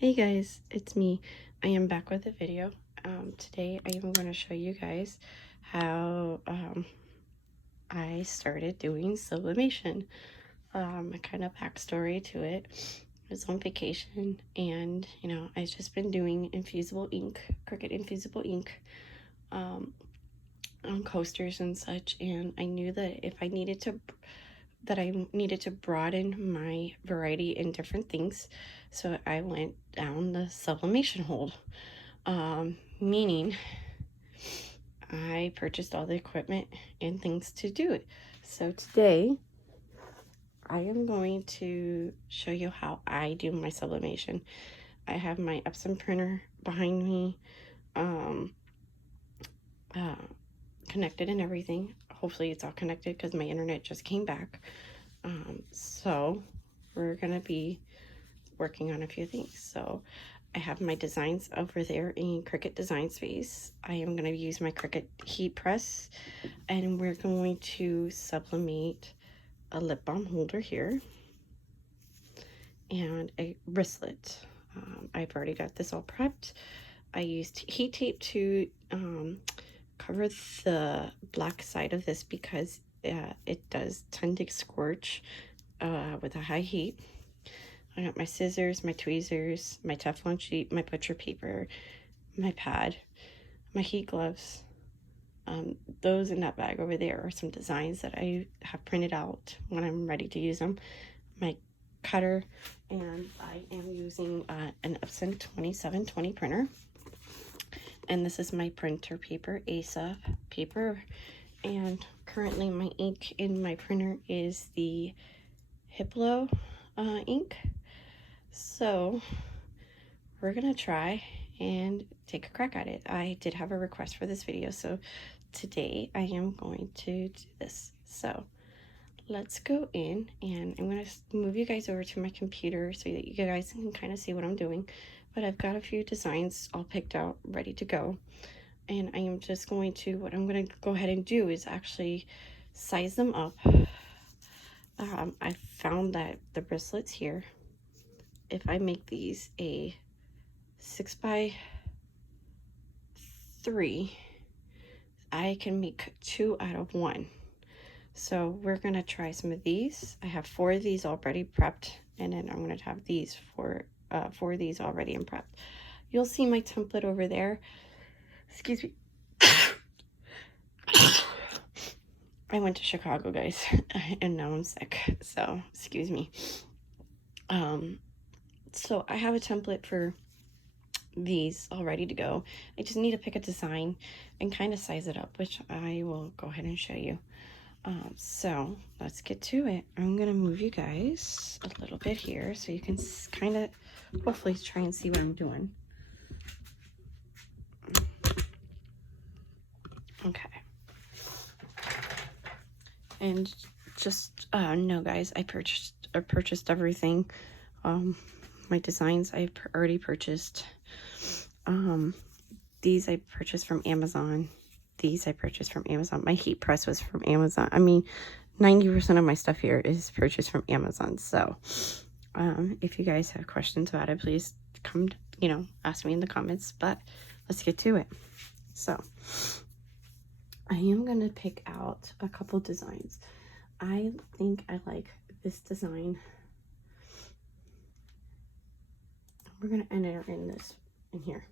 Hey guys, it's me. I am back with a video. Today I am going to show you guys how I started doing sublimation. A kind of backstory to it. I was on vacation and, I've just been doing infusible ink, Cricut infusible ink, on coasters and such, and I knew that if I needed to broaden my variety in different things. So I went down the sublimation hole, meaning I purchased all the equipment and things to do it. So today I am going to show you how I do my sublimation. I have my Epson printer behind me, connected and everything. Hopefully it's all connected because my internet just came back. So we're gonna be working on a few things. So I have my designs over there in Cricut Design Space. I am going to use my Cricut heat press, and we're going to sublimate a lip balm holder here and a wristlet. I've already got this all prepped. I used heat tape to cover the black side of this because it does tend to scorch with a high heat. I got my scissors, my tweezers, my Teflon sheet, my butcher paper, my pad, my heat gloves. Those in that bag over there are some designs that I have printed out when I'm ready to use them. My cutter, and I am using an Epson 2720 printer. And this is my printer paper, ASA paper. And currently my ink in my printer is the Hiplo ink. So we're gonna try and take a crack at it. I did have a request for this video, so today I am going to do this. So let's go in, and I'm gonna move you guys over to my computer so that you guys can kind of see what I'm doing. But I've got a few designs all picked out, ready to go. And I am just going to, what I'm gonna go ahead and do is actually size them up. I found that the wristlets here, if I make these a 6x3, I can make 2 out of 1. So we're gonna try some of these. I have 4 of these already prepped, and then I'm gonna have these 4 of these already in prep. You'll see my template over there. Excuse me. I went to Chicago, guys, and now I'm sick, so excuse me. So I have a template for these all ready to go. I just need to pick a design and kind of size it up, which I will go ahead and show you. So let's get to it. I'm gonna move you guys a little bit here so you can kind of hopefully try and see what I'm doing. Okay. And just no, guys, I purchased everything. My designs I've already purchased. These I purchased from Amazon. These I purchased from Amazon. My heat press was from Amazon. I mean, 90% of my stuff here is purchased from Amazon. So if you guys have questions about it, please come, ask me in the comments. But let's get to it. So I am going to pick out a couple designs. I think I like this design. We're going to enter in here.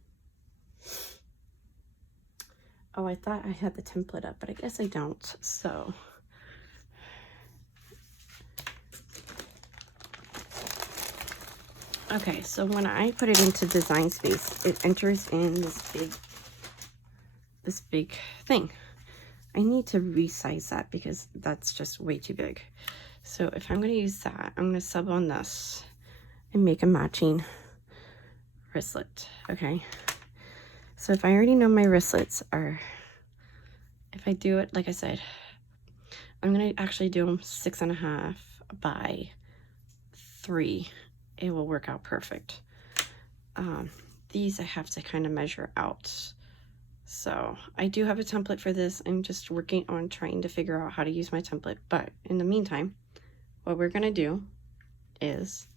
Oh, I thought I had the template up, but I guess I don't. So okay, so when I put it into Design Space, it enters in this big thing. I need to resize that because that's just way too big. So if I'm going to use that, I'm going to sub on this and make a matching wristlet. Okay. So if I already know my wristlets are, if I do it, like I said, I'm going to actually do them 6.5 by 3. It will work out perfect. These I have to kind of measure out. So I do have a template for this. I'm just working on trying to figure out how to use my template. But in the meantime, what we're going to do is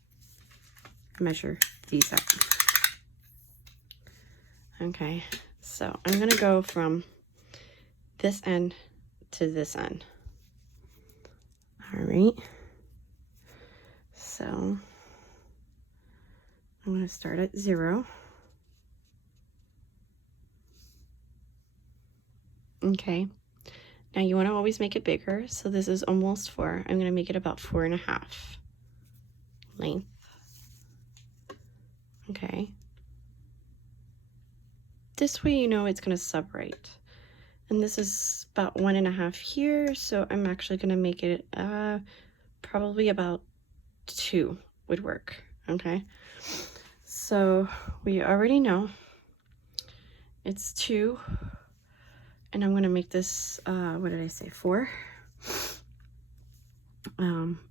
measure these out. Okay, so I'm going to go from this end to this end. All right. So I'm going to start at 0. Okay. Now you want to always make it bigger. So this is almost 4. I'm going to make it about 4.5 length. Okay. This way you know it's going to separate. And this is about 1.5 here. So I'm actually going to make it probably about 2 would work. Okay. So we already know it's 2. And I'm going to make this, what did I say, 4?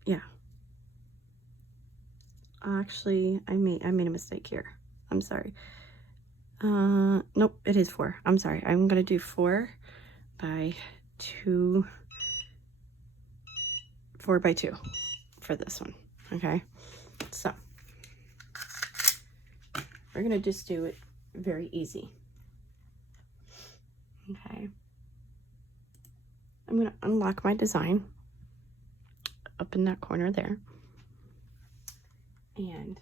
Yeah. Actually, I made a mistake here. I'm sorry. Nope, it is 4. I'm sorry. I'm going to do 4 by 2, 4 by 2 for this one. Okay. So we're going to just do it very easy. Okay. I'm going to unlock my design up in that corner there. And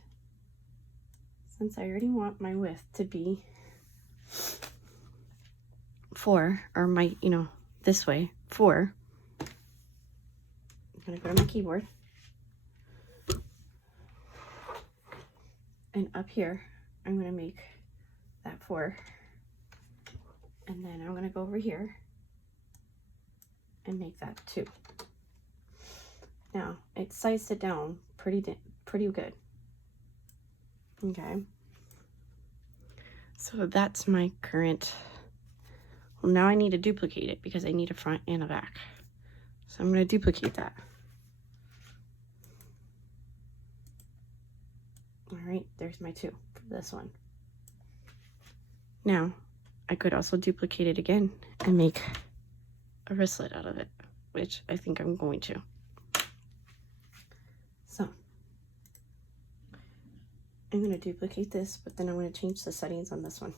since I already want my width to be 4, or my, this way, 4, I'm going to go to my keyboard. And up here, I'm going to make that 4. And then I'm going to go over here and make that 2. Now, it sized it down pretty good. Okay. So that's my current. Well, now I need to duplicate it because I need a front and a back. So I'm going to duplicate that. All right, there's my 2 for this one. Now, I could also duplicate it again and make a wristlet out of it, which I think I'm going to. So I'm going to duplicate this, but then I'm going to change the settings on this one.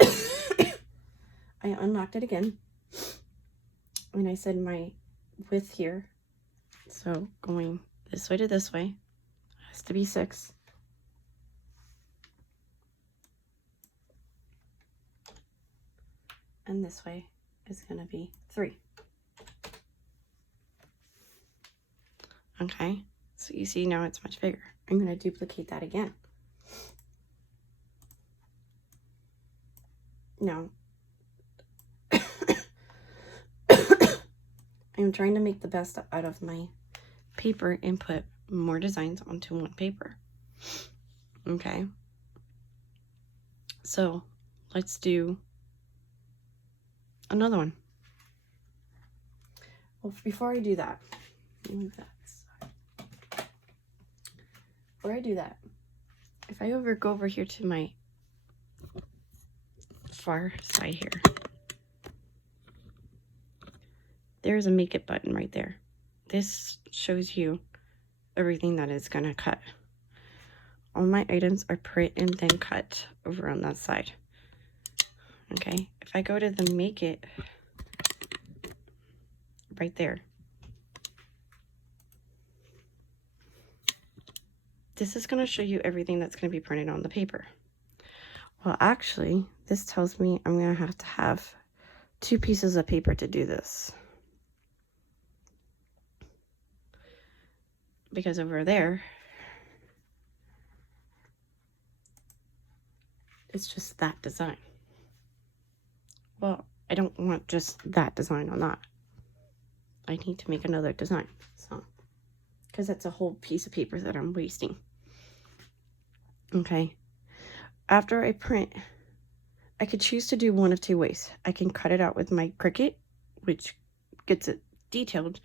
I unlocked it again, and I said my width here, so going this way to this way, has to be 6. And this way is going to be 3. Okay, so you see now it's much bigger. I'm going to duplicate that again. Now, I'm trying to make the best out of my paper and put more designs onto one paper. Okay, so let's do another one. Well, before I do that, if I go over here to my far side here, there's a make it button right there. This shows you everything that is going to cut. All my items are print and then cut over on that side. Okay, if I go to the make it right there, this is going to show you everything that's going to be printed on the paper. Well, actually, this tells me I'm going to have 2 pieces of paper to do this. Because over there, it's just that design. Well, I don't want just that design on that. I need to make another design. So, because that's a whole piece of paper that I'm wasting. Okay. After I print, I could choose to do one of 2 ways. I can cut it out with my Cricut, which gets it detailed,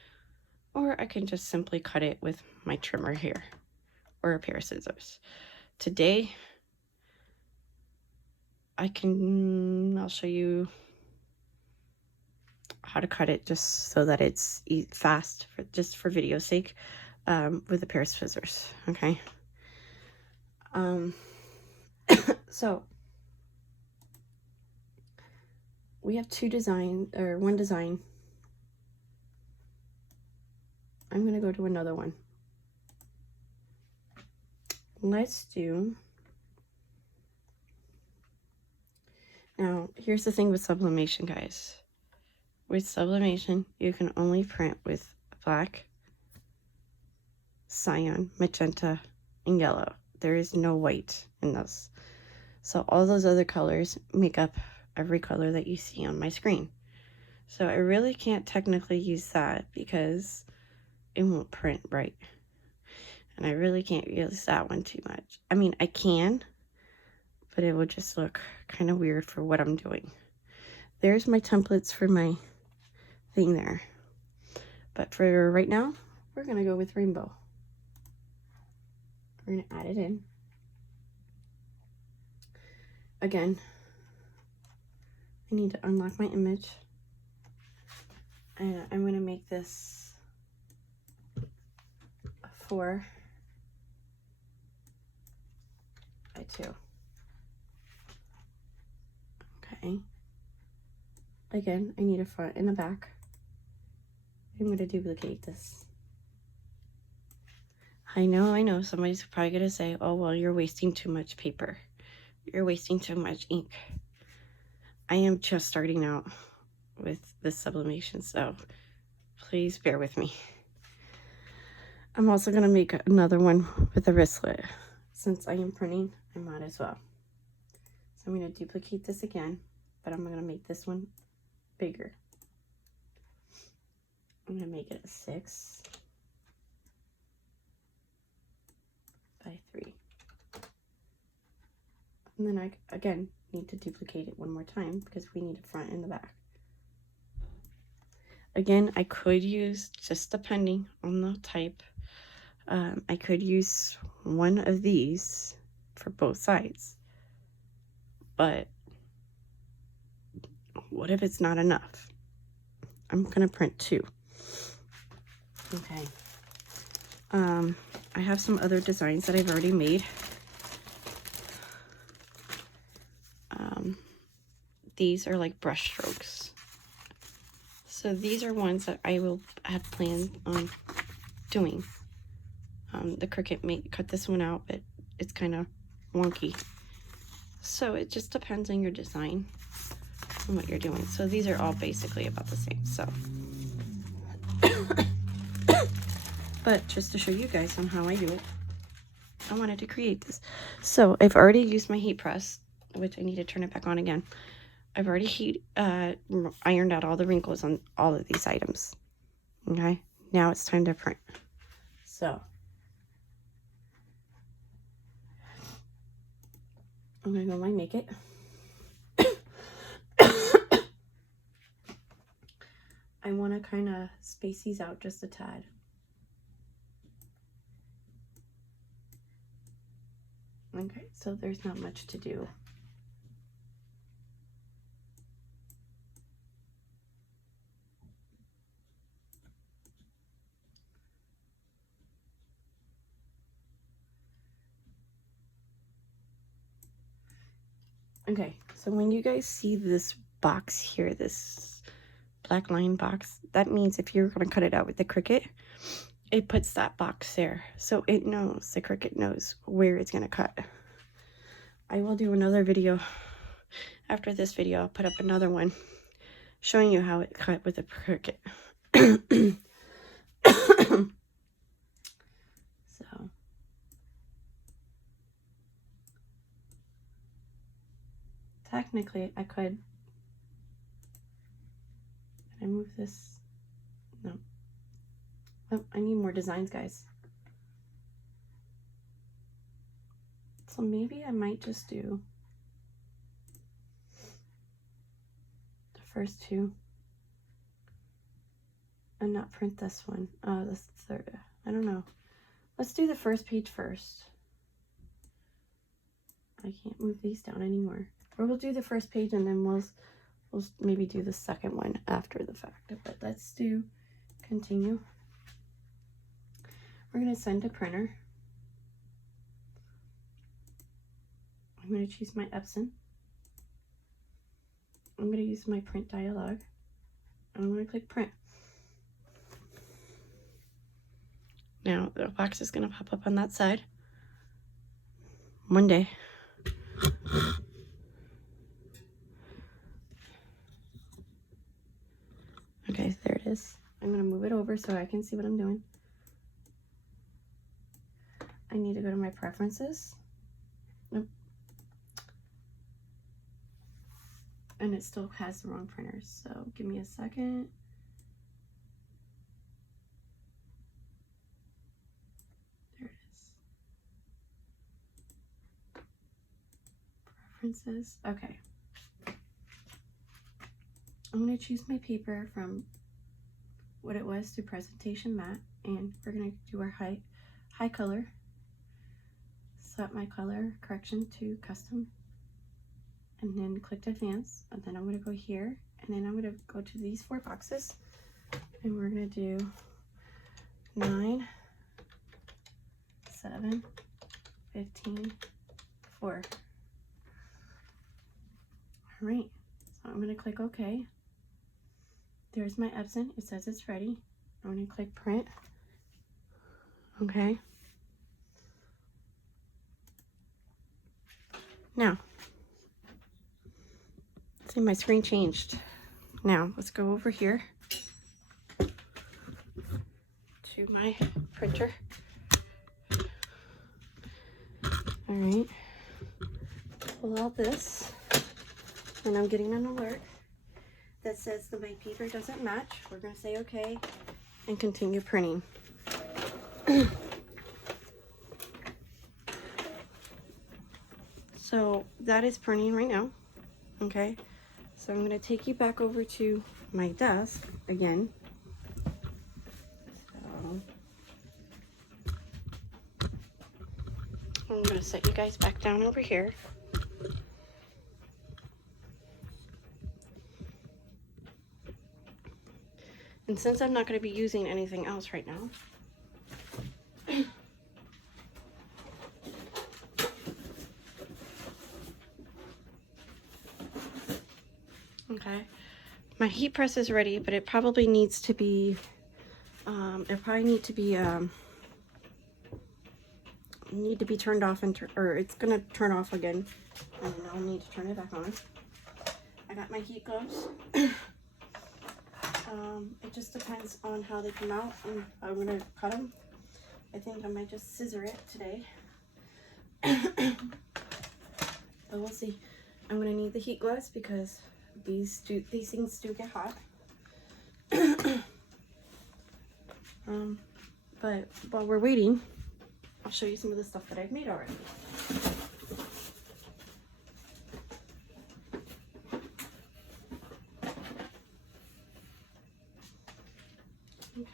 or I can just simply cut it with my trimmer here, or a pair of scissors. Today, I'll show you how to cut it just so that it's fast, just for video's sake, with a pair of scissors. Okay, So we have one design. I'm gonna go to another one. Let's do, now here's the thing with sublimation, guys. With sublimation, you can only print with black, cyan, magenta, and yellow. There is no white in those. So all those other colors make up every color that you see on my screen. So I really can't technically use that because it won't print right. And I really can't use that one too much. I mean, I can, but it would just look kind of weird for what I'm doing. There's my templates for my thing there. But for right now, we're going to go with rainbow. We're going to add it in. Again, I need to unlock my image. And I'm going to make this 4 by 2. Okay. Again, I need a front and a back. I'm going to duplicate this. I know, somebody's probably going to say, oh, well, you're wasting too much paper. You're wasting too much ink. I am just starting out with this sublimation, so please bear with me. I'm also going to make another one with a wristlet. Since I am printing, I might as well. So I'm going to duplicate this again, but I'm going to make this one bigger. I'm going to make it a 6 by 3. And then I, again, need to duplicate it one more time because we need a front and the back. Again, I could use, just depending on the type, I could use one of these for both sides. But what if it's not enough? I'm going to print 2. Okay. I have some other designs that I've already made. These are like brush strokes. So these are ones that I will have planned on doing. The Cricut may cut this one out, but it's kind of wonky. So it just depends on your design and what you're doing. So these are all basically about the same. So, but just to show you guys on how I do it, I wanted to create this. So I've already used my heat press, which I need to turn it back on again. I've already ironed out all the wrinkles on all of these items. Okay, now it's time to print. So I'm gonna go make it. I want to kind of space these out just a tad. Okay, so there's not much to do. Okay, so when you guys see this box here, this black line box, that means if you're going to cut it out with the Cricut, it puts that box there. So it knows, the Cricut knows where it's going to cut. I will do another video. After this video, I'll put up another one showing you how it cut with the Cricut. So technically I could, can I move this? No. Oh, I need more designs, guys. So maybe I might just do the first 2 and not print this one. This third. I don't know. Let's do the first page first. I can't move these down anymore. Or we'll do the first page and then we'll maybe do the second one after the fact. But let's do continue. We're going to send to printer. I'm going to choose my Epson. I'm going to use my print dialog. And I'm going to click print. Now the box is going to pop up on that side. One day. Okay, there it is. I'm going to move it over so I can see what I'm doing. I need to go to my preferences. Nope. And it still has the wrong printers, so give me a second. There it is. Preferences. Okay. I'm going to choose my paper from what it was to presentation matte, and we're going to do our high color. Set my color correction to custom, and then click advance, and then I'm going to go here, and then I'm going to go to these 4 boxes, and we're going to do 9, 7, 15, 4. All right, so I'm going to click OK. There's my Epson. It says it's ready. I'm going to click print. Okay. Now, see, my screen changed. Now, let's go over here to my printer. All right. Pull out this, and I'm getting an alert that says that my paper doesn't match. We're going to say okay and continue printing. So that is printing right now. Okay, so I'm going to take you back over to my desk again. So I'm going to set you guys back down over here. And since I'm not going to be using anything else right now, okay, my heat press is ready, but it probably needs to be, need to be turned off, and or it's gonna turn off again, and then I'll need to turn it back on. I got my heat gloves. It just depends on how they come out, and I'm gonna cut them. I think I might just scissor it today. But we'll see. I'm gonna need the heat gloves because these things do get hot. But while we're waiting, I'll show you some of the stuff that I've made already. Okay.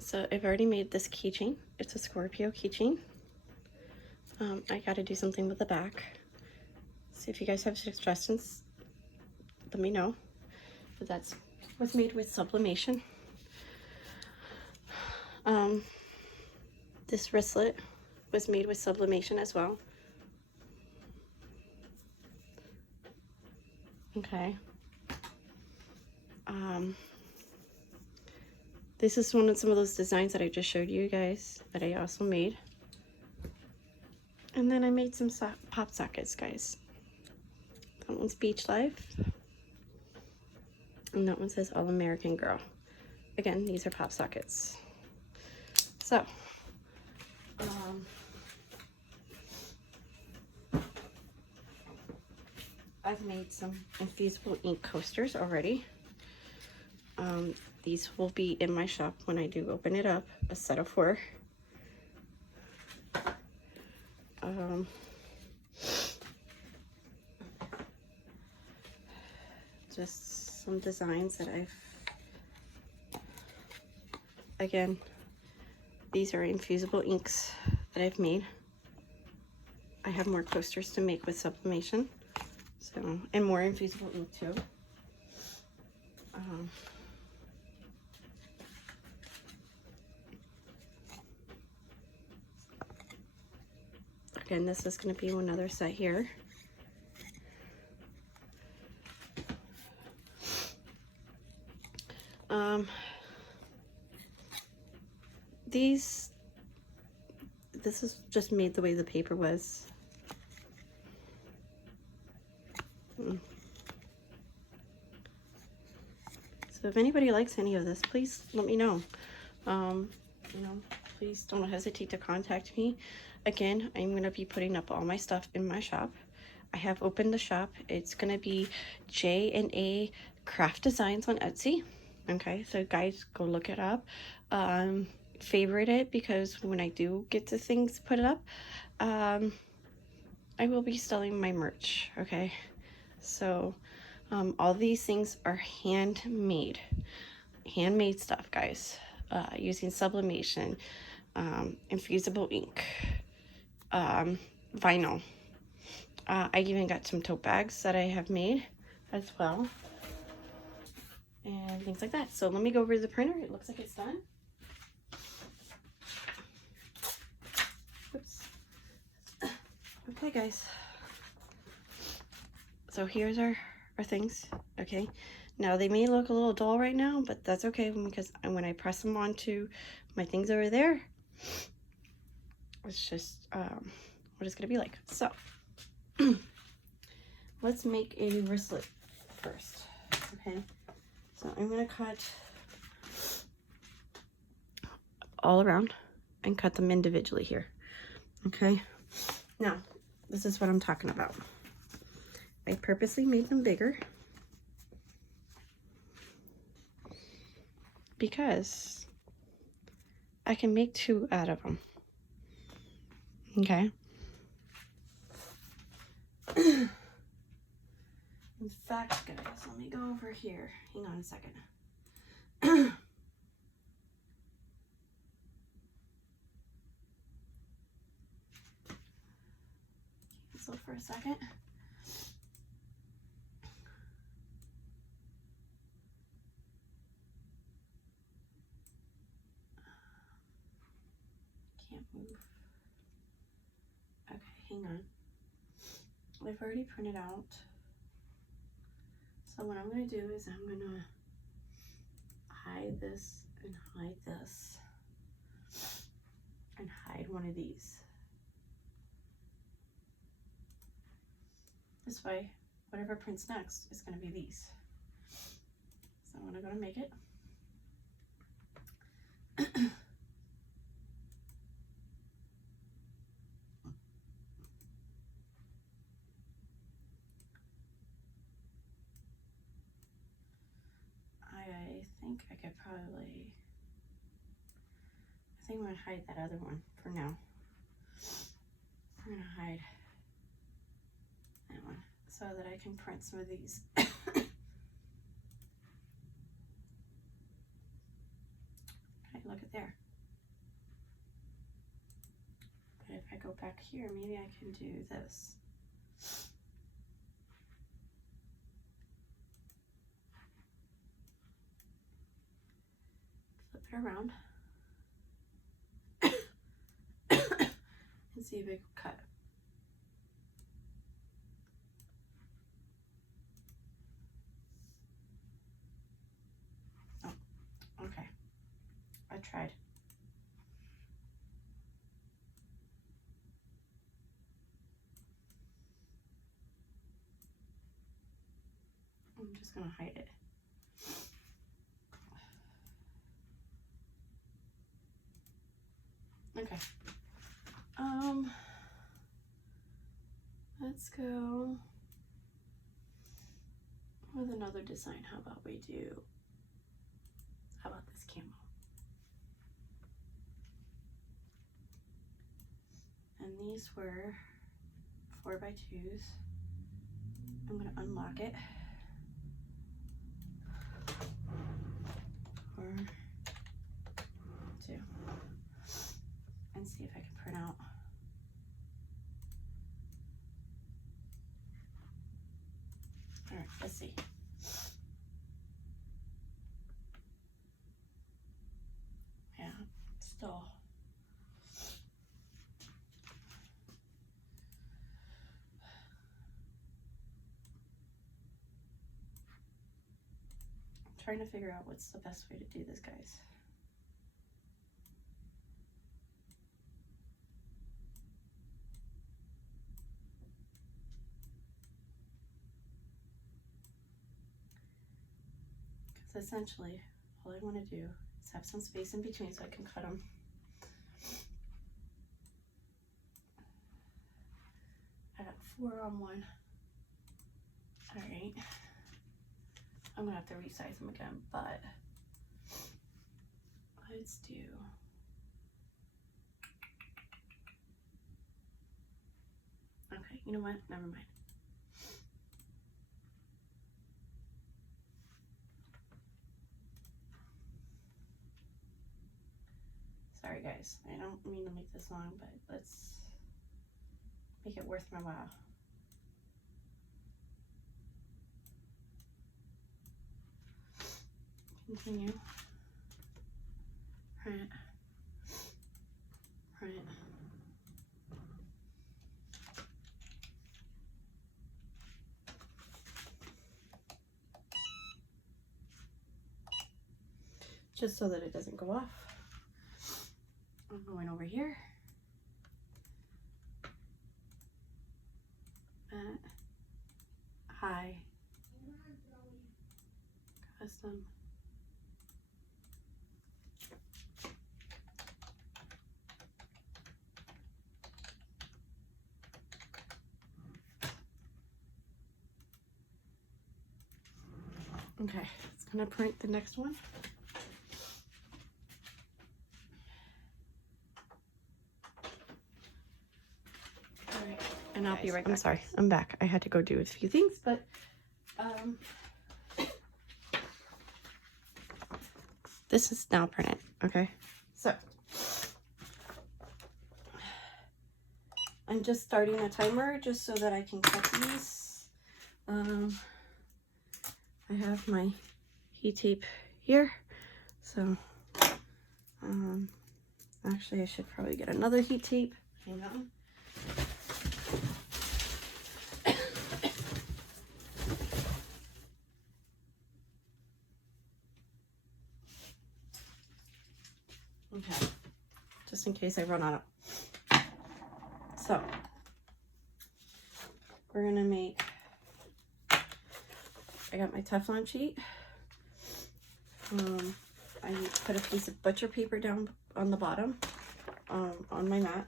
So I've already made this keychain. It's a Scorpio keychain. I got to do something with the back. So if you guys have suggestions, let me know. But that's what's made with Sublimation. This wristlet was made with Sublimation as well. Okay. This is some of those designs that I just showed you guys that I also made. And then I made some pop sockets, guys. That one's Beach Life. And that one says All American Girl. Again, these are pop sockets. So, I've made some infusable ink coasters already. These will be in my shop when I do open it up, a set of 4. Just some designs that again, these are infusible inks that I've made. I have more coasters to make with Sublimation, so, and more infusible ink too. Again, this is going to be another set here. This is just made the way the paper was. So if anybody likes any of this, please let me know. You know, please don't hesitate to contact me. Again, I'm going to be putting up all my stuff in my shop. I have opened the shop. It's going to be J&A Craft Designs on Etsy. Okay, so guys, go look it up. Favorite it, because when I do get the things put up, I will be selling my merch. Okay, so all these things are handmade stuff, guys, using sublimation, infusible ink, vinyl. I even got some tote bags that I have made as well, and things like that. So let me go over the printer. It looks like it's done. Oops. Okay, guys. So here's our things. Okay. Now they may look a little dull right now, but that's okay, because when I press them onto my things over there, it's just what it's gonna be like. So let's make a wristlet first. Okay. So I'm gonna cut all around and cut them individually here. Okay. Now, this is what I'm talking about. I purposely made them bigger because I can make 2 out of them. Okay. In fact, guys, let me go over here. Hang on a second. So for a second. Can't move. Okay, hang on. I've already printed out. So what I'm going to do is I'm going to hide this and hide this and hide one of these. This way, whatever prints next is going to be these. So I'm going to make it. I think I could probably, I think I'm going to hide that other one for now. I'm going to hide that one so that I can print some of these. Okay, look at there. But if I go back here, maybe I can do this. Flip it around and see if it will cut. Oh, okay. I tried. I'm just gonna hide it. Okay. Let's go with another design. How about this camel? And these were 4x2s. I'm gonna unlock it. 4, 2, and see if I can print out. All right, let's see. Yeah, still. trying to figure out what's the best way to do this, guys. Because essentially, all I want to do is have some space in between so I can cut them. I got 4 on one. All right. I'm gonna have to resize them again, but let's do. Okay, you know what? Never mind. Sorry guys, I don't mean to make this long, but let's make it worth my while. Continue. Right. Right. Just so that it doesn't go off. I'm going over here. High. Custom. Okay, it's gonna print the next one. All right, and I'll be right back. I'm sorry, I'm back. I had to go do a few things, but this is now printed. Okay, so I'm just starting a timer just so that I can cut these. I have my heat tape here, so actually I should probably get another heat tape. Hang on. Okay, just in case I run out of. So we're gonna make. I got my Teflon sheet. I put a piece of butcher paper down on the bottom on my mat.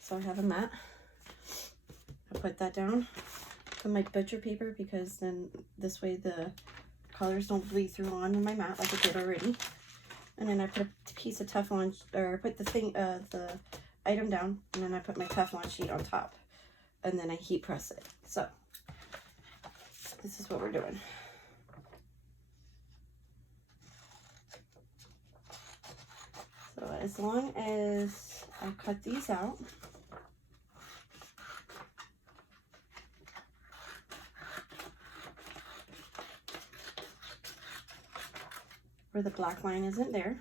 So I have a mat. I put that down on my butcher paper because then this way the colors don't bleed through on my mat like it did already. And then I put a piece of Teflon, or put the thing, the item down, and then I put my Teflon sheet on top, and then I heat press it. So this is what we're doing. So as long as I cut these out, where the black line isn't there.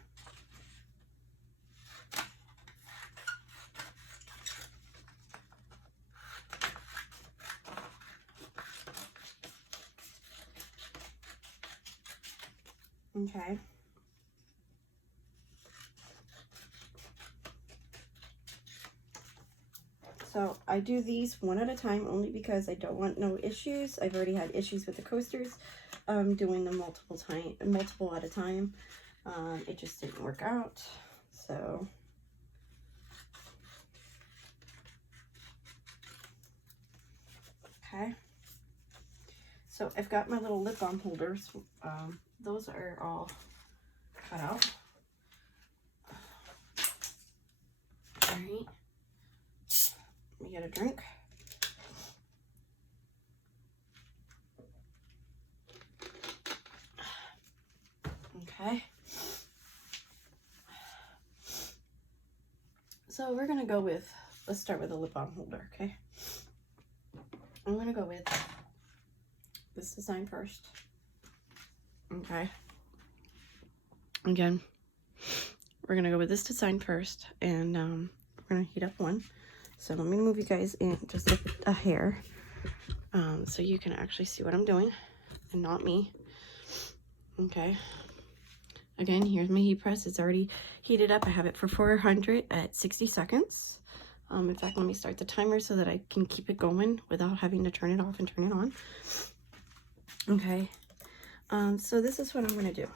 Okay. So I do these one at a time only because I don't want no issues. I've already had issues with the coasters. Doing them multiple at a time. It just didn't work out. So okay. So I've got my little lip balm holders. Those are all cut out. All right. Let me get a drink. Okay. So we're gonna go with, let's start with a lip balm holder, okay? I'm gonna go with this design first. Okay. Again, we're gonna go with this design first, and we're gonna heat up one. So let me move you guys in just a hair, so you can actually see what I'm doing and not me. Okay. Again, here's my heat press. It's already heated up. I have it for 400 at 60 seconds. In fact, let me start the timer so that I can keep it going without having to turn it off and turn it on. Okay. So this is what I'm going to do.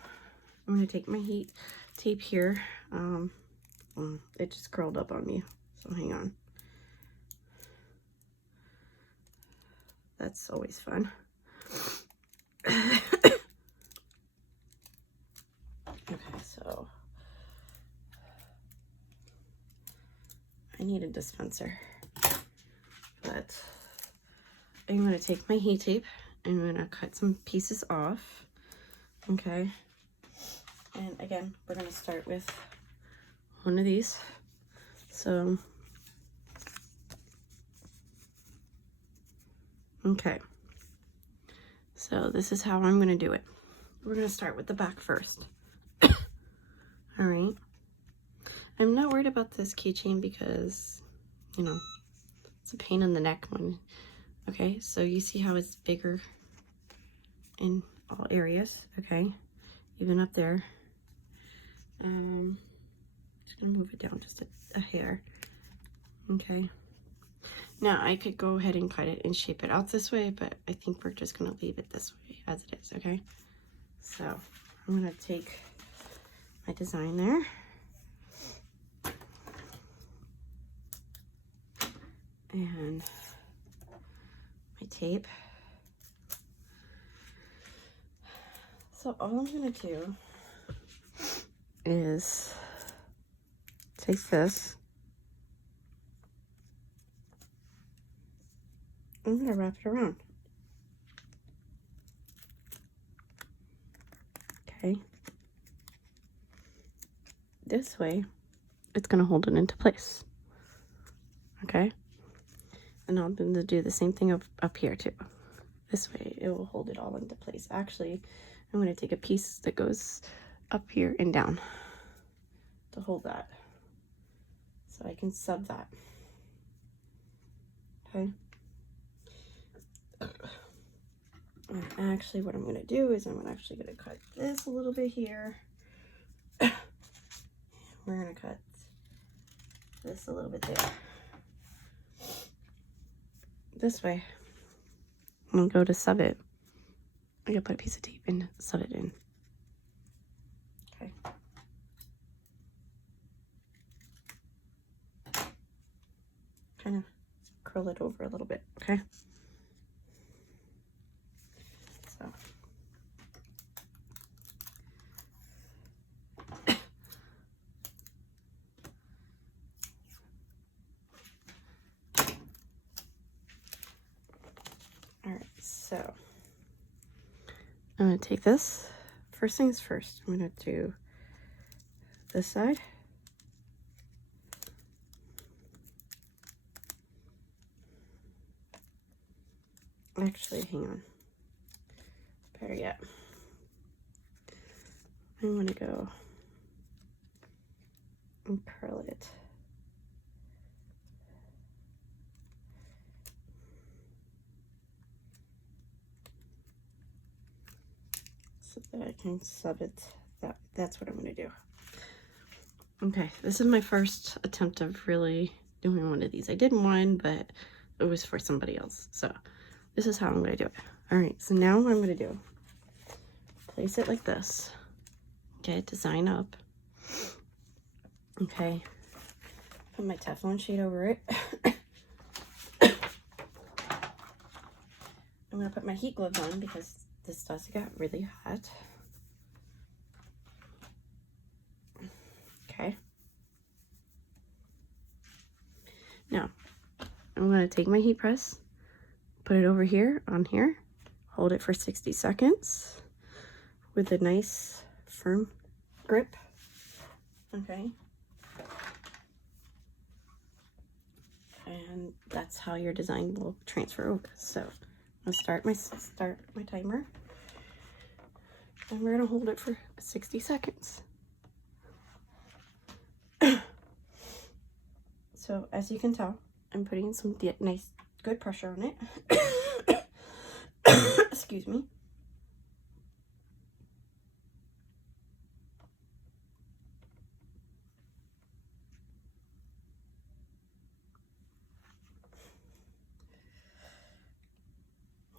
I'm going to take my heat tape here. It just curled up on me, so hang on. That's always fun. Okay, so I need a dispenser, but I'm going to take my heat tape and I'm going to cut some pieces off. Okay, and again, we're going to start with one of these. So, okay, so this is how I'm going to do it. We're going to start with the back first. All right. I'm not worried about this keychain because, you know, it's a pain in the neck one. Okay, so you see how it's bigger in all areas, okay? Even up there. Just gonna move it down just a hair. Okay. Now I could go ahead and cut it and shape it out this way, but I think we're just gonna leave it this way as it is, okay? So I'm gonna take my design there. And my tape. So all I'm gonna do is take this. I'm gonna wrap it around. Okay. This way, it's gonna hold it into place. Okay. And I'm going to do the same thing up here too. This way it will hold it all into place. Actually, I'm going to take a piece that goes up here and down to hold that. So I can sub that. Okay. And actually what I'm going to do is I'm actually going to cut this a little bit here. We're going to cut this a little bit there. This way, I'm gonna go to sub it. I'm gonna put a piece of tape and sub it in. Okay. Kind of curl it over a little bit, okay? So. All right, so I'm gonna take this. First things first, I'm gonna do this side. Actually, hang on. Better yet. I'm gonna go and curl it. So that I can sub it. That's what I'm gonna do. Okay, this is my first attempt of really doing one of these. I did one, but it was for somebody else. So this is how I'm gonna do it. All right, so now what I'm gonna do, place it like this. Okay, design up. Okay, put my Teflon sheet over it. I'm gonna put my heat gloves on because this does get really hot. Okay. Now, I'm gonna take my heat press, put it over here, on here, hold it for 60 seconds with a nice firm grip. Okay. And that's how your design will transfer over. So I'll start my timer, and we're gonna hold it for 60 seconds. So as you can tell, I'm putting some nice, good pressure on it. Excuse me.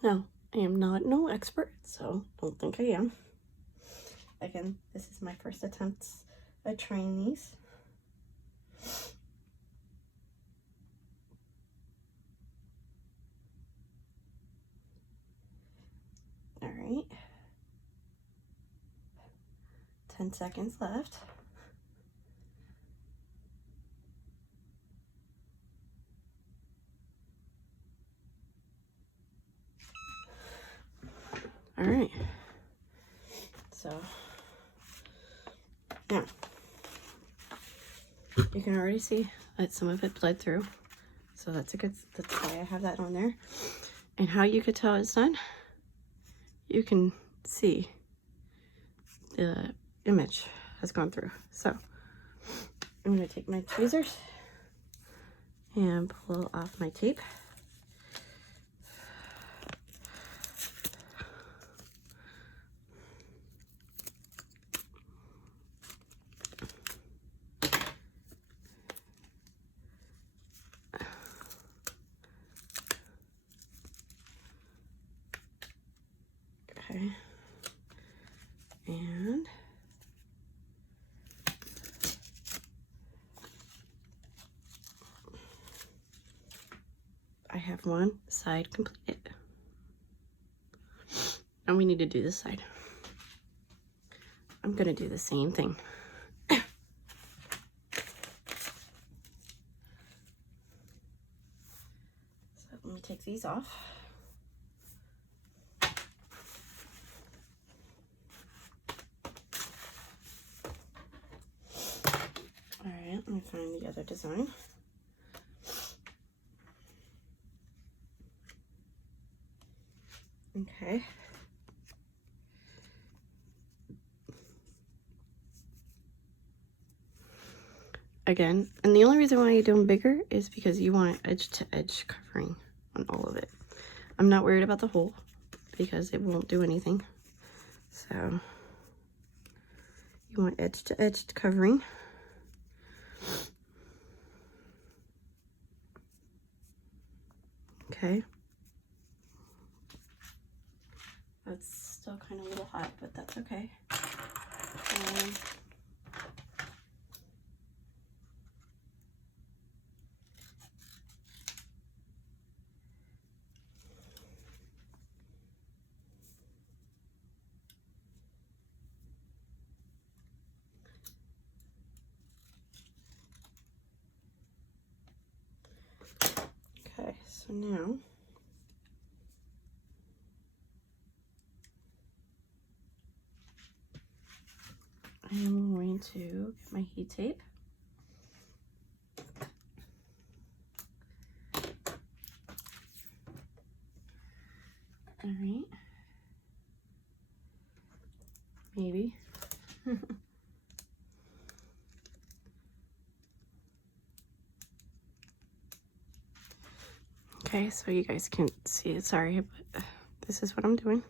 Now, I am not no expert, so don't think I am. Again, this is my first attempt at trying these. All right. 10 seconds left. All right. So now you can already see that some of it bled through. So that's why I have that on there. And how you could tell it's done, you can see the image has gone through. So I'm going to take my tweezers and pull off my tape. Okay. And I have one side completed. And we need to do this side. I'm going to do the same thing. So let me take these off. All right, let me find the other design. Okay. Again, and the only reason why you do them bigger is because you want edge to edge covering on all of it. I'm not worried about the hole because it won't do anything. So you want edge to edge covering. Okay. That's still kind of a little hot, but that's okay. Okay, so now I am going to get my heat tape. All right. Maybe. Okay, so you guys can't see it, sorry, but this is what I'm doing.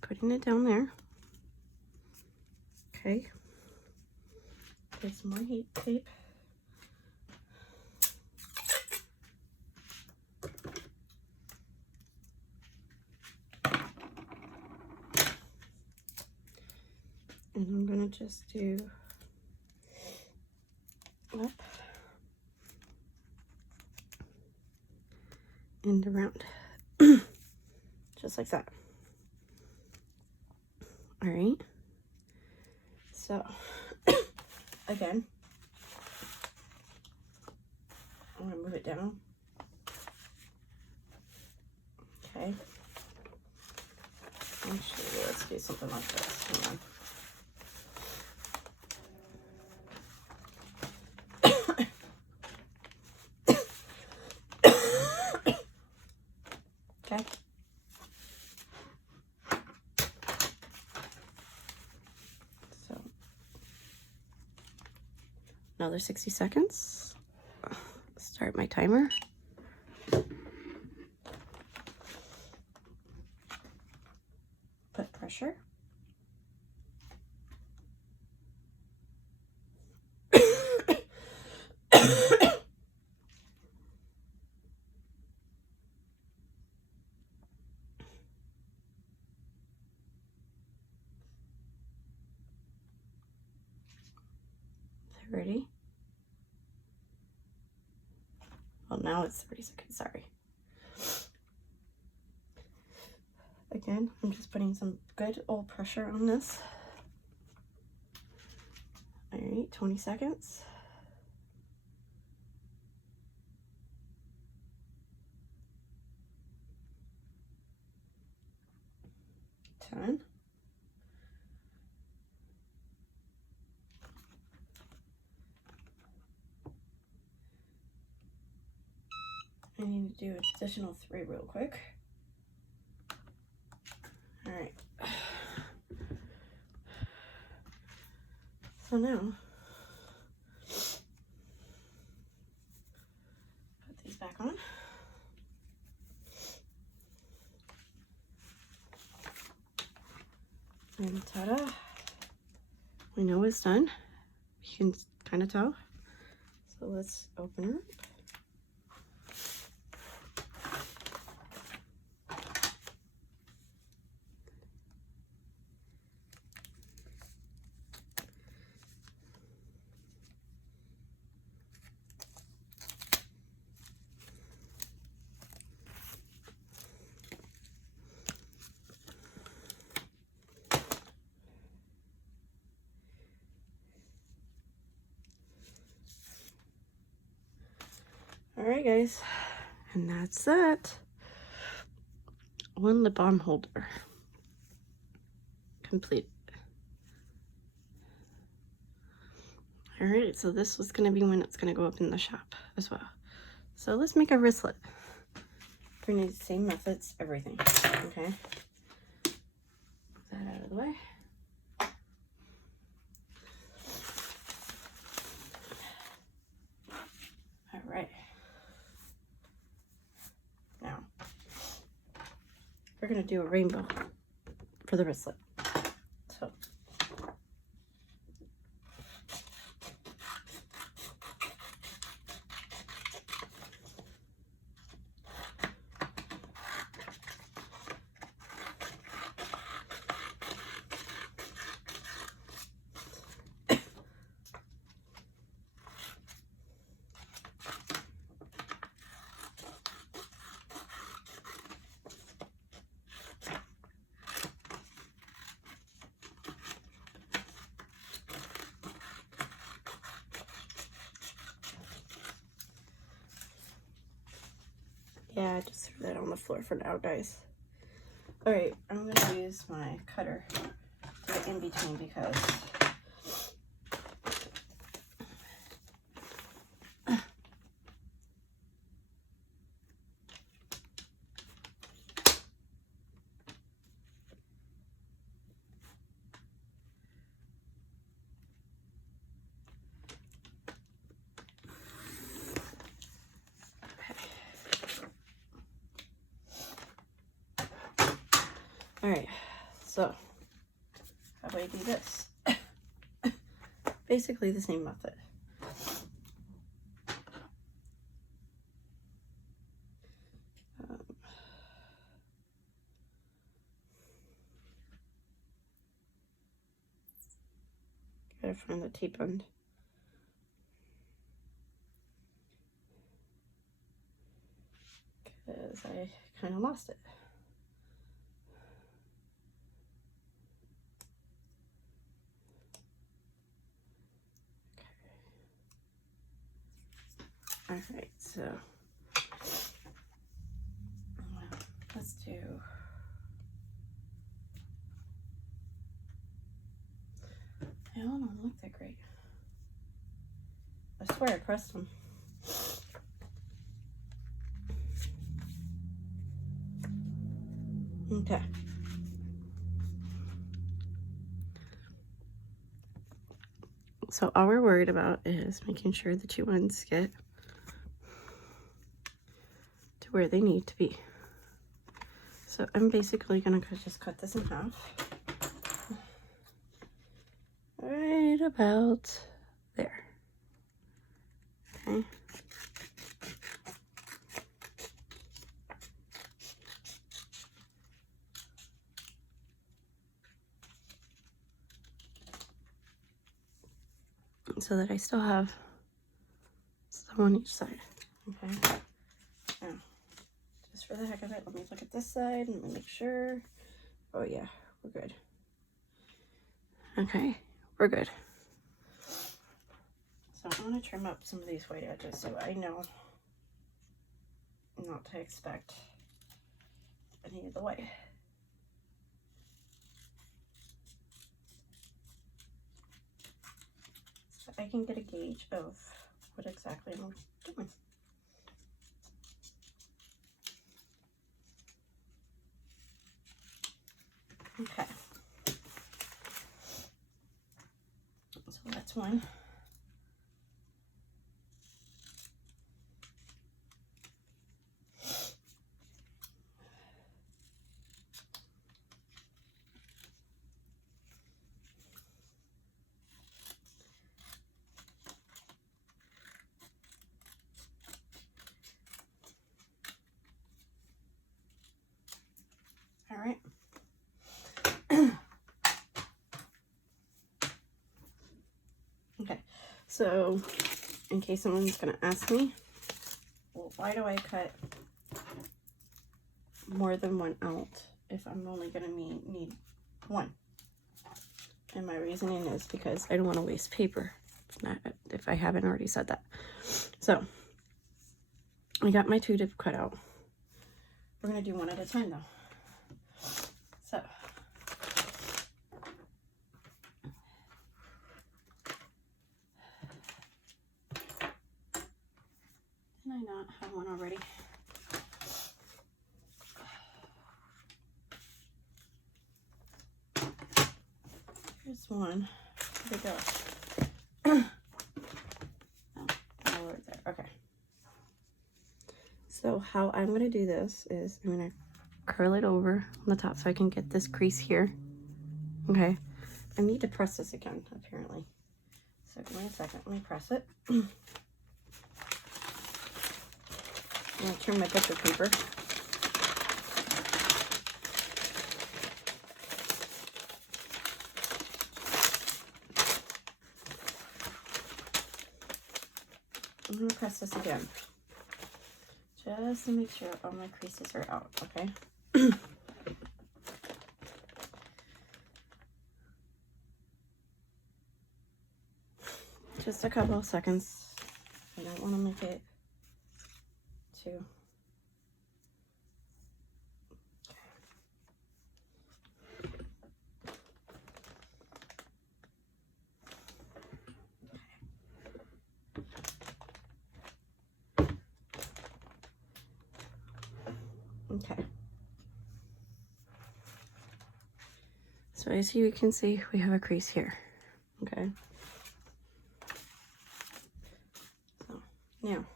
Putting it down there. Okay. Get some more heat tape. And I'm gonna just do up and around. Just like that. All right. So, again, I'm gonna move it down. Okay. Actually, let's do something like this. Hang on. Okay. So, another 60 seconds. Start my timer. Put pressure. ready? Well, now it's 30 seconds, sorry. Again, I'm just putting some good old pressure on this. All right, 20 seconds. 10. I need to do an additional 3 real quick. All right. So now, put these back on. And ta-da! We know it's done. You can kind of tell. So let's open it. All right, guys, and that's that. One lip balm holder complete. All right, so this was gonna be when it's gonna go up in the shop as well. So let's make a wristlet. We're gonna use the same methods, everything, okay? Put that out of the way. All right. Now, we're gonna do a rainbow for the wristlet. So, yeah, just throw that on the floor for now, guys. All right, I'm gonna use my cutter to get in between because all right, so how do I do this? Basically the same method. Gotta find the tape end. Because I kind of lost it. All right, so let's do. They all don't look that great. I swear I pressed them. Okay. So all we're worried about is making sure the 2 ends get to where they need to be. So I'm basically gonna just cut this in half. Right about there. Okay. so that I still have some on each side. Okay. Now, just for the heck of it, let me look at this side and make sure. Oh yeah, we're good. Okay, we're good. So I'm going to trim up some of these white edges so I know not to expect any of the white. So I can get a gauge of what exactly I'm doing. Okay. So that's one. All right. Okay, so in case someone's going to ask me, well, why do I cut more than one out if I'm only going to need one? And my reasoning is because I don't want to waste paper. It's not, if I haven't already said that. So I got my 2 to cut out. We're going to do one at a time though. So did I not have one already? Here's one. Where'd it go? Oh, right there. Okay. So how I'm going to do this is I'm going to curl it over on the top so I can get this crease here. Okay. I need to press this again, apparently. So give me a second. Let me press it. I'm going to trim my picture paper. I'm going to press this again. Just to make sure all my creases are out, okay? Just a couple of seconds. I don't want to make it too... Okay. So as you can see, we have a crease here. Okay. So now,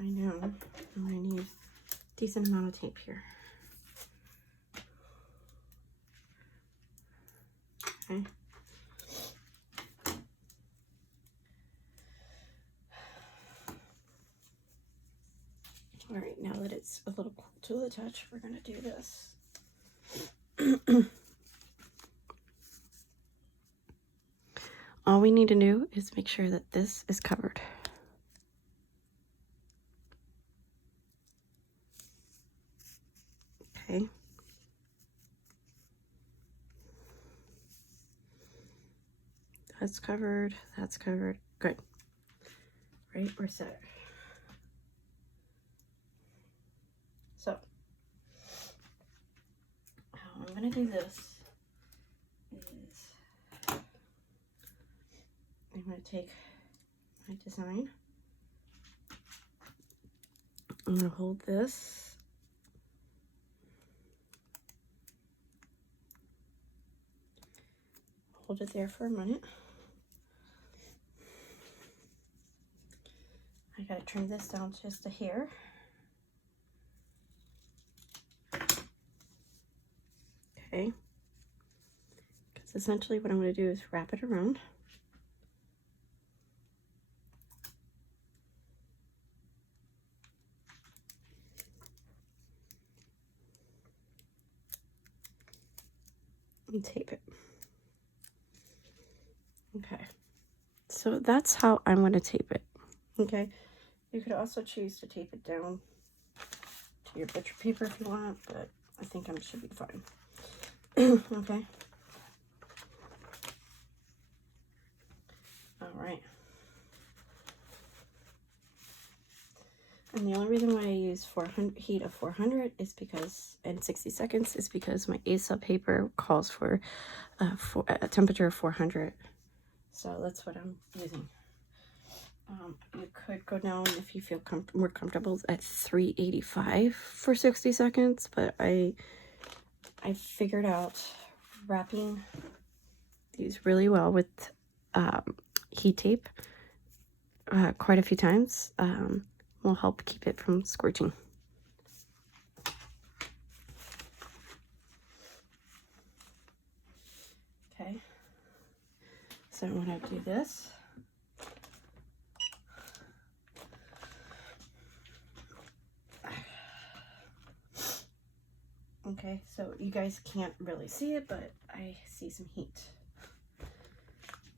I know I need a decent amount of tape here. Okay. All right, now that it's a little cool to the touch, we're gonna do this. All we need to do is make sure that this is covered. Okay. That's covered, that's covered. Good. Right, we're set. So, how I'm gonna do this is I'm gonna take my design. I'm gonna hold this. Hold it there for a minute. I gotta trim this down just a hair. Okay. Because essentially what I'm gonna do is wrap it around. And tape it. Okay, so that's how I'm going to tape it. Okay, you could also choose to tape it down to your butcher paper if you want, but I think I should be fine. Okay. All right. And the only reason why I use 400 heat of 400 is because, and 60 seconds is because my ASA paper calls for a temperature of 400. So that's what I'm using. You could go down if you feel more comfortable at 385 for 60 seconds, but I figured out wrapping these really well with heat tape quite a few times will help keep it from scorching. Okay, so I'm going to do this. Okay, so you guys can't really see it, but I see some heat.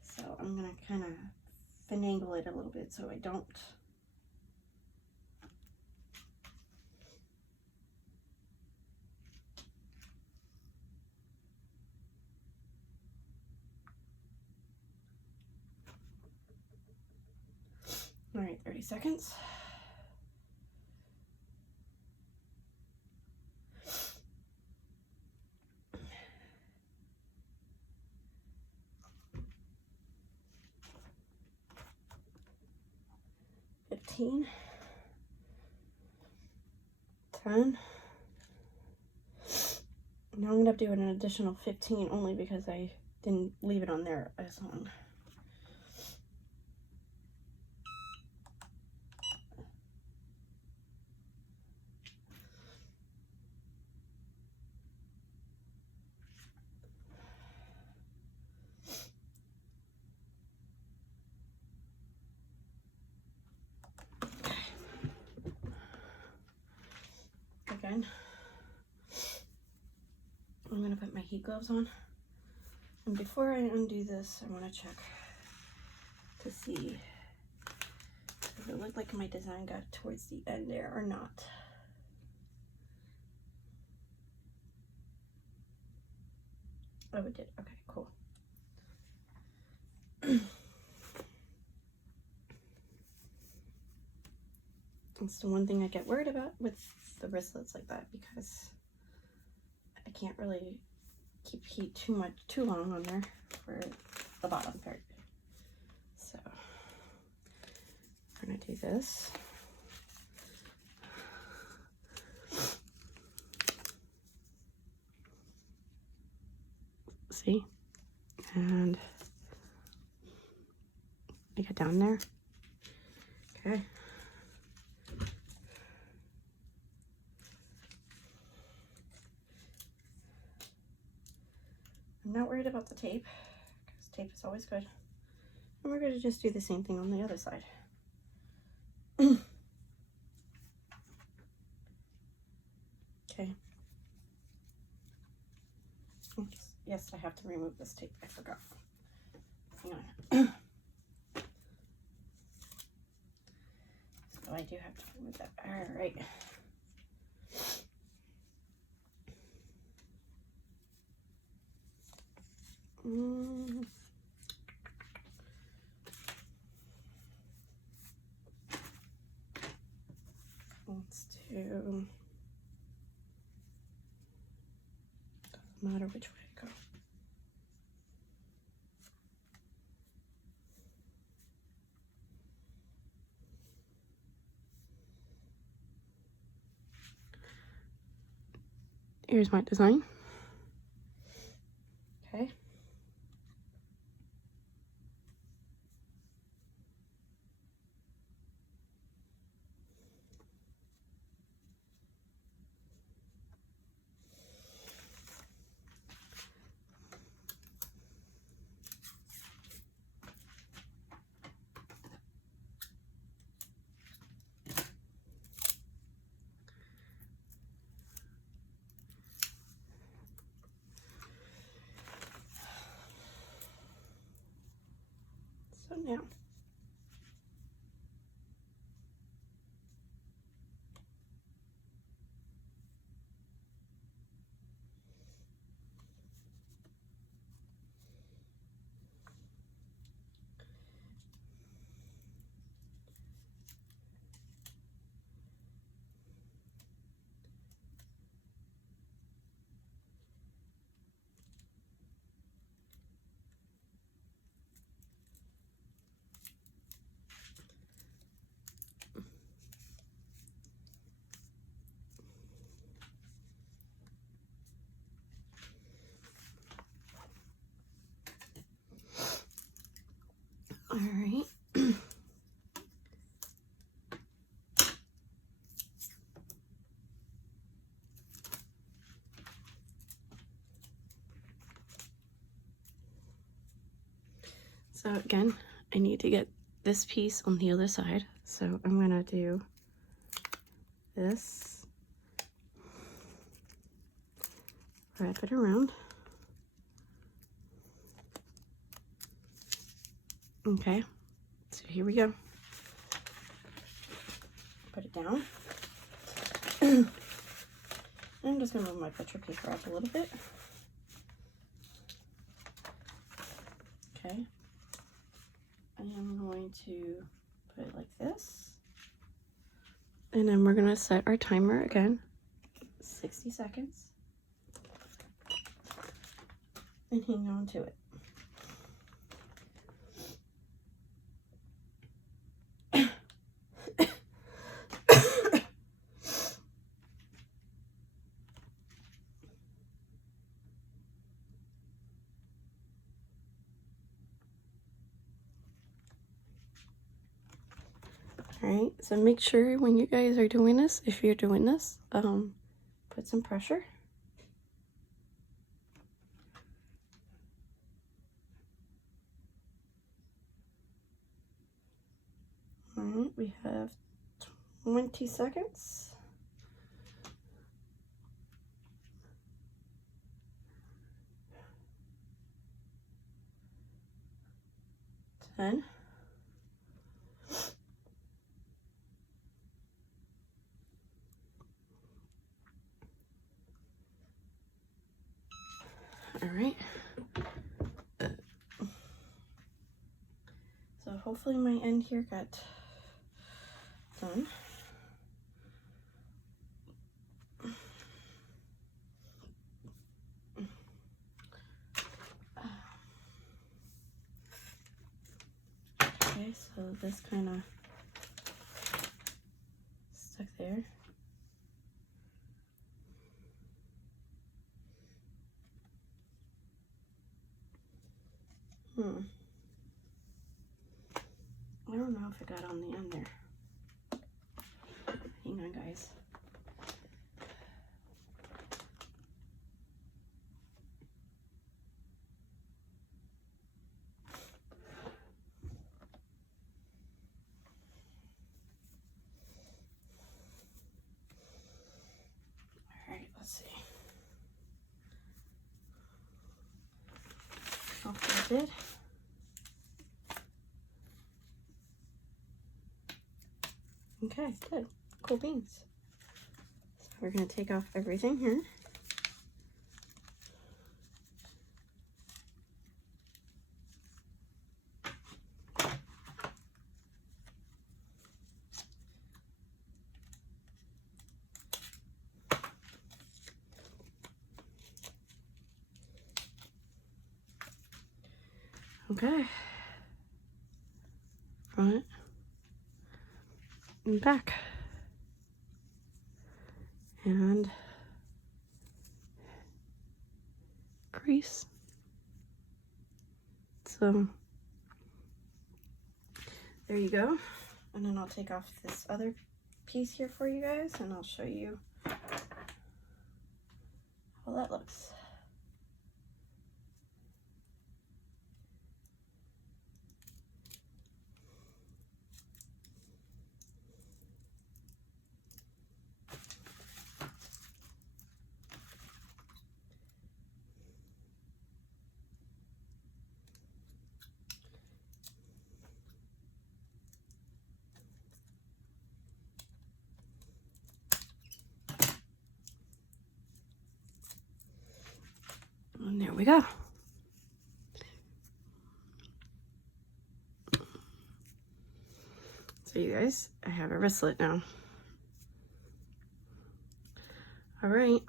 So I'm going to kind of finagle it a little bit so I don't. All right, 30 seconds. $15, $10. Now I'm gonna do an additional 15 only because I didn't leave it on there as long. Again, I'm gonna put my heat gloves on. And before I undo this, I want to check to see if it looked like my design got towards the end there or not. Oh, it did. Okay, cool. It's the one thing I get worried about with the wristlets like that, because I can't really keep heat too long on there for the bottom part. So I'm gonna do this. See? And I get down there. Okay. I'm not worried about the tape, because tape is always good. And we're going to just do the same thing on the other side. Okay. Oops. Yes, I have to remove this tape. I forgot. Hang on. So I do have to remove that. All right. Let's do, doesn't matter which way I go. Here's my design. Okay. on now. All right. So again, I need to get this piece on the other side. So I'm gonna do this, wrap it around. Okay, so here we go. Put it down. I'm just gonna move my picture paper up a little bit. Okay. I am going to put it like this. And then we're gonna set our timer again, 60 seconds. And hang on to it. Alright, so make sure when you guys are doing this, if you're doing this, put some pressure. Alright, we have 20 seconds. 10. All right. So hopefully my end here got done. Okay, so this kind of stuck there. I don't know if it got on the end there. Hang on, guys. All right, let's see. Hopefully it did. Okay, good. Cool beans. So we're going to take off everything here. Okay. Front and back. And crease. So there you go. And then I'll take off this other piece here for you guys and I'll show you how that looks. And there we go. So you guys, I have a wristlet now. All right.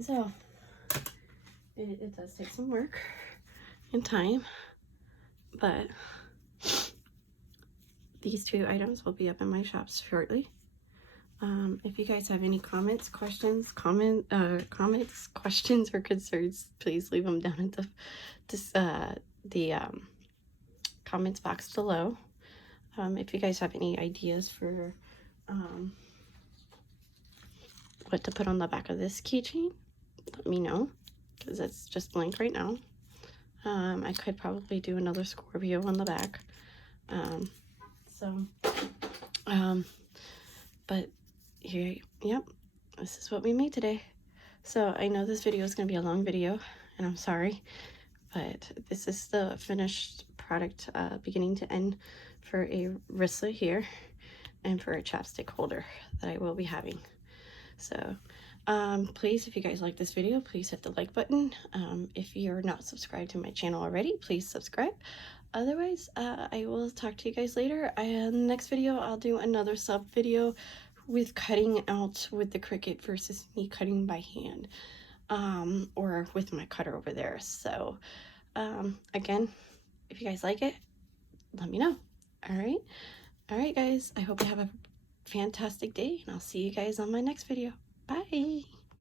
So it does take some work and time, but these two items will be up in my shops shortly. If you guys have any comments, questions, questions, or concerns, please leave them down in the comments box below. If you guys have any ideas for what to put on the back of this keychain, let me know, because it's just blank right now. I could probably do another Scorpio on the back. But here, yep, this is what we made today. So I know this video is going to be a long video, and I'm sorry, but this is the finished product, beginning to end, for a wristlet here and for a chapstick holder that I will be having. So please, if you guys like this video, please hit the like button. If you're not subscribed to my channel already, please subscribe. Otherwise, I will talk to you guys later. In the next video, I'll do another sub video with cutting out with the Cricut versus me cutting by hand, or with my cutter over there. So again, if you guys like it, let me know. All right guys, I hope you have a fantastic day, and I'll see you guys on my next video. Bye.